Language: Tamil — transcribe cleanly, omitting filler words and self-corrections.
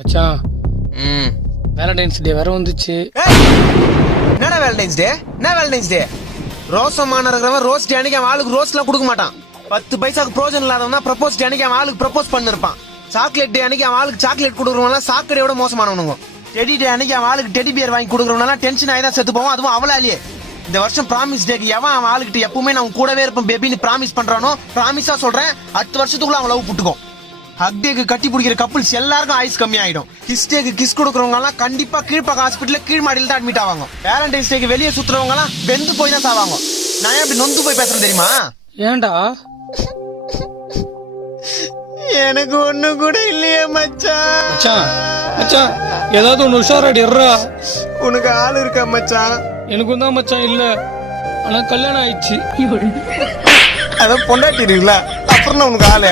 மச்சான் வேலண்டைன்ஸ் டே வேற வந்துச்சு. என்னடா வேலண்டைன்ஸ் டே? என்ன வேலண்டைன்ஸ் டே? ரோசமான இருக்கிறவன் ரோஸ் டே அன்னைக்கு அவன் ஆளுக்கு ரோஸ் எல்லாம் கொடுக்க மாட்டான். 10 பைசாக்கு பிரோஜனம் இல்லாதவன் ப்ரப்போஸ் டே அன்னைக்கு அவன் ஆளுக்கு ப்ரப்போஸ் பண்ணிருப்பான். சாக்லேட் டே அன்னைக்கு அவன் ஆளுக்கு சாக்லேட் கொடுக்குறவங்க சாக்கடையோட மோசமானவனுங்க. டெடி டே அன்னைக்கு அவன் ஆளுக்கு டெடி பியர் வாங்கி கொடுக்குறவங்க டென்ஷன் ஆகி தான் செத்து போவான். அதுவும் அவளாலேயே. இந்த வருஷம் ப்ராமிஸ் டேக்கு எவன் அவன் ஆளுகிட்ட எப்பவுமே நான் கூடவே இருப்பேன் பேபின்னு ப்ராமிஸ் பண்றானோ, ப்ராமிஸா சொல்றேன், 10 வருஷத்துக்குள்ள அவன் லவ் புட்டுக்கும். ஹக் டேக்கு கட்டி பிடிக்கிற கப்புள்ஸ் எல்லாருக்கும் ஆயுஸ் கம்மி ஆயிடும். கிஸ் டேக்கு கிஸ் கொடுக்கறவங்க எல்லாம் கண்டிப்பா கீழ்ப்பாக்கம் ஹாஸ்பிட்டல்ல கீழ் மாடியில தான் அட்மிட் ஆவாங்க. வேலண்டைன்ஸ் டேக்கு வெளியே சுத்துறவங்க எல்லாம் வெந்து போய் தான் சாவாங்க. நான் ஏன் இப்படி நொந்து போய் பேசுறேன் தெரியுமா? ஏன்டா? எனக்கு ஒண்ணு கூட இல்லையே மச்சான். மச்சான் மச்சான் ஏதாவது ஒண்ணு உஷாராடிடுறா. உனக்கு ஆள் இருக்கா மச்சான்? எனக்கும் தான் மச்சான் இல்ல, ஆனா கல்யாணம் ஆயிடுச்சு. அதான் பொண்டாட்டி இருக்குல்ல, அப்புறம் உனக்கு ஆளு